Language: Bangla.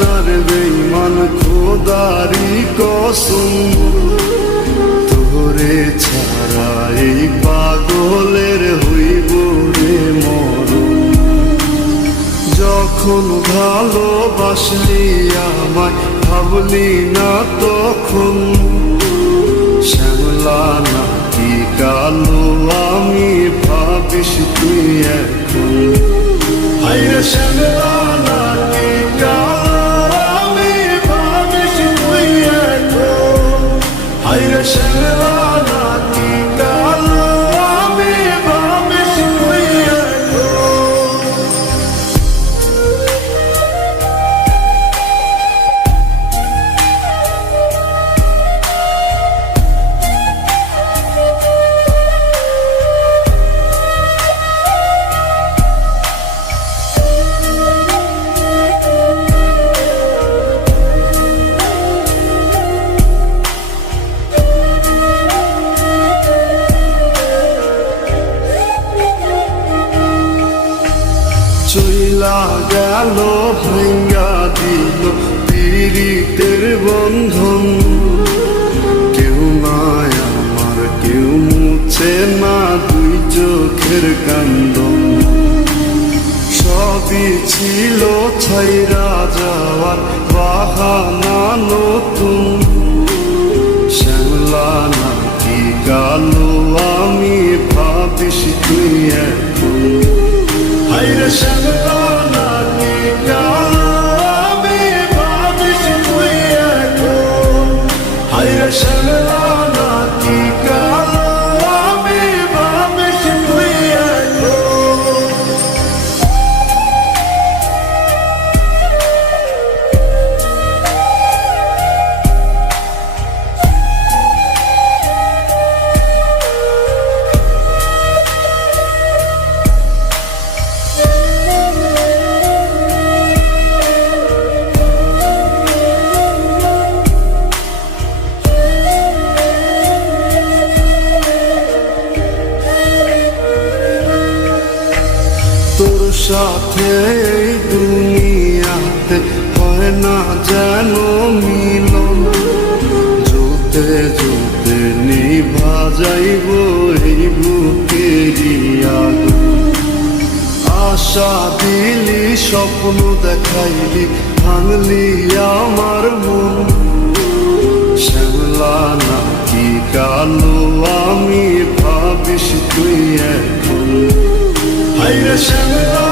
না রে বেঈমান খোদারি কসম, তোরে ছাড়া এই পাগলের হইব রে মরণ। যখন ভালোবাসলি আমায় ভাবলি না তখন, শ্যামলা নাকি কালো আমি ভাবিস তুই এখন। হায়রে শ্যামলা নাকি কালো আমি ভাবিস তুই এখন। হায়রে শ্যামলা নাকি কালো আমি ভাবিস তুই এখন। চইলা গেল ভাঙ্গা দিল পীড়িতের বন্ধন, কেউ নাই আমার কেউ মুছে না দুই চোখের কান্দন। সবই ছিল ছাইরা যাওয়ার বাহানা নতুন, শ্যামলা নাকি কালো আমি ভাবিস তুই এখন। হায়রে শ্যামলা নাকি কালো আমি ভাবিস তুই এখন। হায়রে শ্যামলা নাকি কালো আমি ভাবিস তুই এখন। তোর সাথে এই দুনিয়াতে হয় না যেন মিলন, জোতে জোতে নিভা যাইব এই বুকেরই আগুন। আশা দিলি স্বপ্ন দেখাইলি ভাঙলি আমার মন, শ্যামলা নাকি কালো আমি ভাবিস তুই এখন। হায়রে শ্যামলা